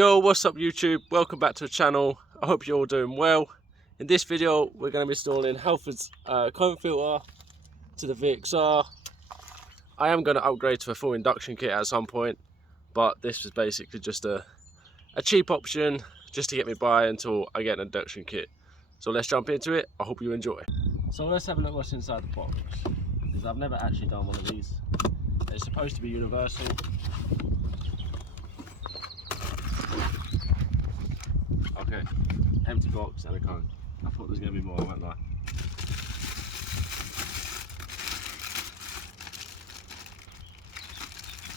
Yo, what's up YouTube? Welcome back to the channel. I hope you're all doing well. In this video we're going to be installing Halfords comb filter to the VXR. I am going to upgrade to a full induction kit at some point, but this was basically just a cheap option just to get me by until I get an induction kit. So let's jump into it. I hope you enjoy. So let's have a look what's inside the box, because I've never actually done one of these. It's supposed to be universal. Okay, empty box and a cone. I thought there was going to be more, I won't lie.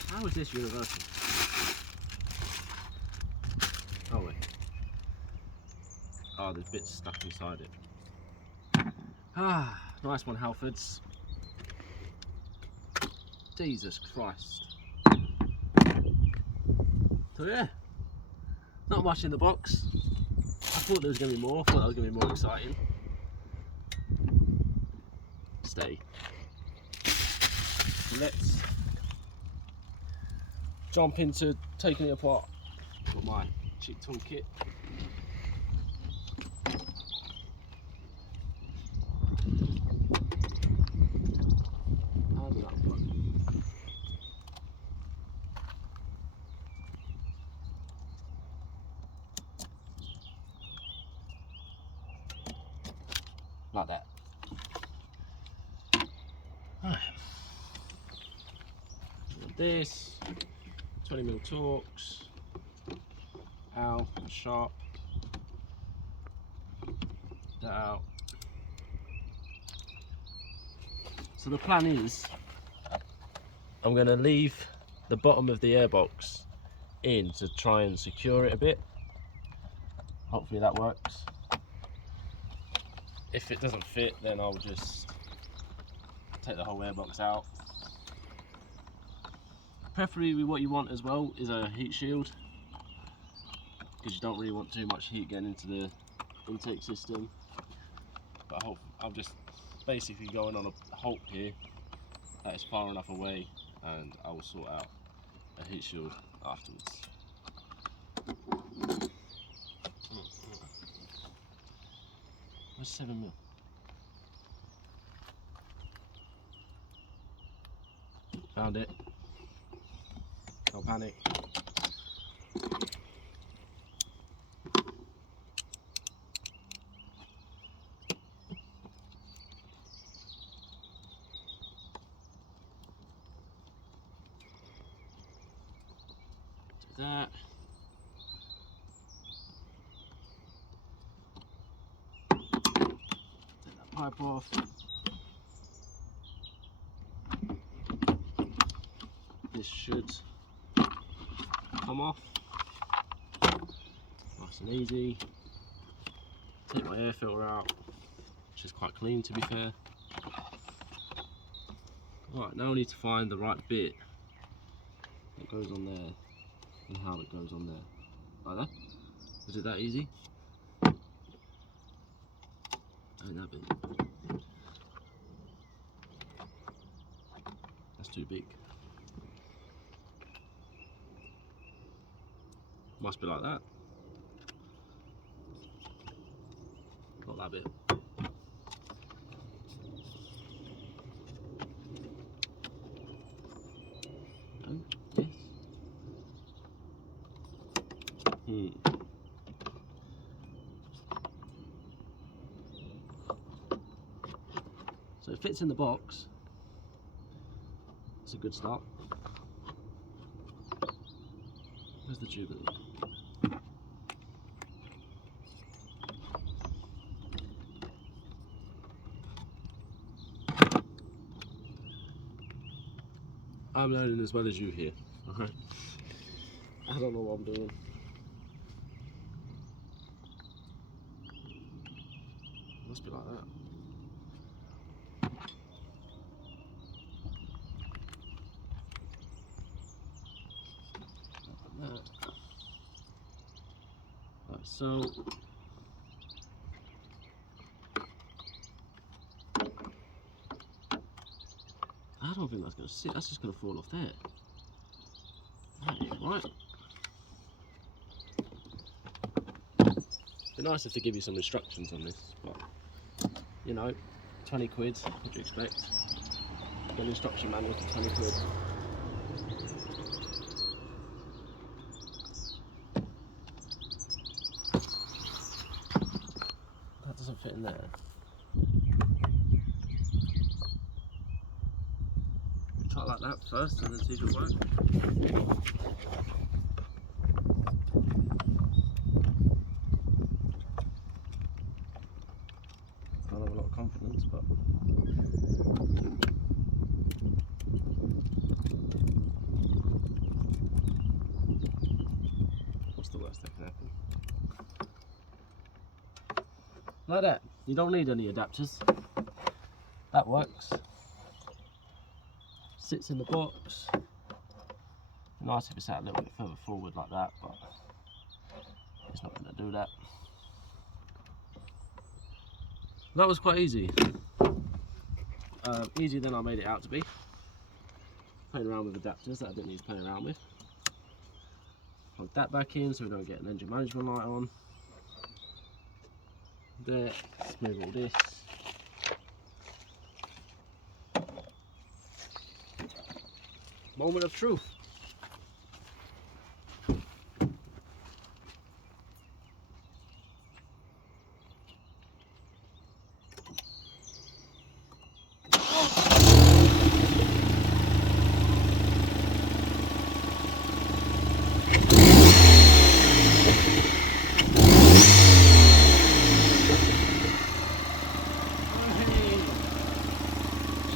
How is this universal? Oh wait. Oh, there's bits stuck inside it. Ah, nice one, Halfords. Jesus Christ. So yeah, not much in the box. I thought there was going to be more. I thought that was going to be more exciting. Stay. Let's jump into taking it apart. Got my cheap tool kit. Like that. Right. This 20mm Torx. Ow, sharp. That out. So the plan is, I'm going to leave the bottom of the airbox in to try and secure it a bit. Hopefully that works. If it doesn't fit, then I'll just take the whole airbox out. Preferably what you want as well is a heat shield, because you don't really want too much heat getting into the intake system. But I'm just basically going on a halt here that is far enough away, and I will sort out a heat shield afterwards. Where's 7mm? Found it. Don't panic. Do that. Take that pipe off. This should come off nice and easy. Take my air filter out, which is quite clean to be fair. Right, now I need to find the right bit that goes on there and how it goes on there. Like that? Is it that easy? Ain't that big. That's too big. Must be like that. Not that bit. No? Yes. So it fits in the box. It's a good start. Where's the tube? I'm learning as well as you here. Okay. I don't know what I'm doing. Must be like that. Like that. Right, so I don't think that's going to sit, that's just going to fall off there. That ain't right. Be nice if they give you some instructions on this, but you know, 20 quid, what do you expect? Get an instruction manual for 20 quid. That doesn't fit in there. Try like that first and then see if it works. I don't have a lot of confidence, but what's the worst that can happen? Like that. You don't need any adapters. That works. Sits in the box. Nice if it's out a little bit further forward like that, but it's not going to do that. That was quite easy. Easier than I made it out to be. Playing around with adapters that I didn't need to play around with. Plug that back in so we don't get an engine management light on. There, let's move all this. Moment of truth.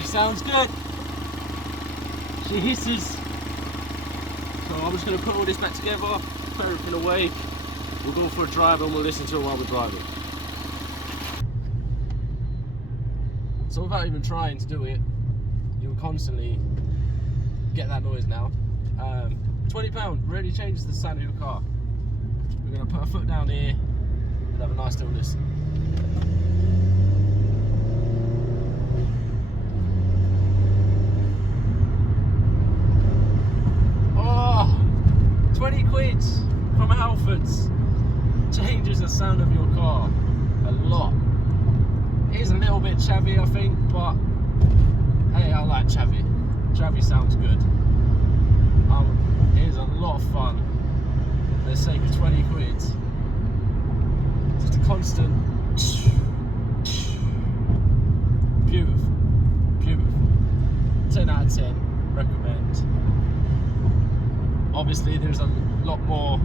Sounds good. She hisses. So I'm just going to put all this back together, put everything away. We'll go for a drive and we'll listen to it while we're driving. So without even trying to do it, you'll constantly get that noise now. £20 really changes the sound of your car. We're going to put our foot down here and have a nice little listen. £20 from Halfords changes the sound of your car a lot. It is a little bit chavvy, I think, but hey, I like chavvy. Chavvy sounds good. It is a lot of fun for the sake of £20. Just a constant beautiful, beautiful. 10 out of 10, recommend. Obviously there's a lot more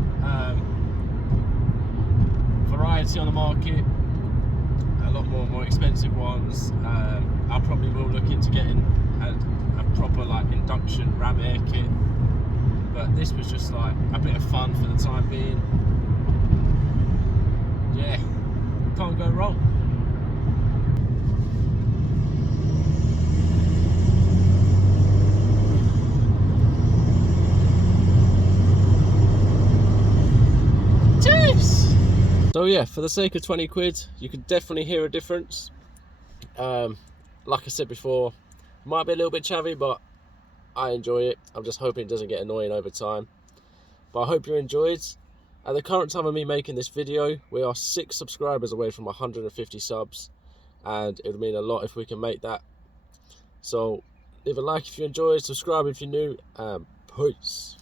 variety on the market, a lot more expensive ones. I probably will look into getting a proper like induction ram air kit, but this was just like a bit of fun for the time being. Yeah, can't go wrong. So yeah, for the sake of £20, you could definitely hear a difference. Like I said before, might be a little bit chavvy, but I enjoy it. I'm just hoping it doesn't get annoying over time. But I hope you enjoyed. At the current time of me making this video, we are 6 subscribers away from 150 subs, and it would mean a lot if we can make that. So leave a like if you enjoyed, subscribe if you're new, and peace.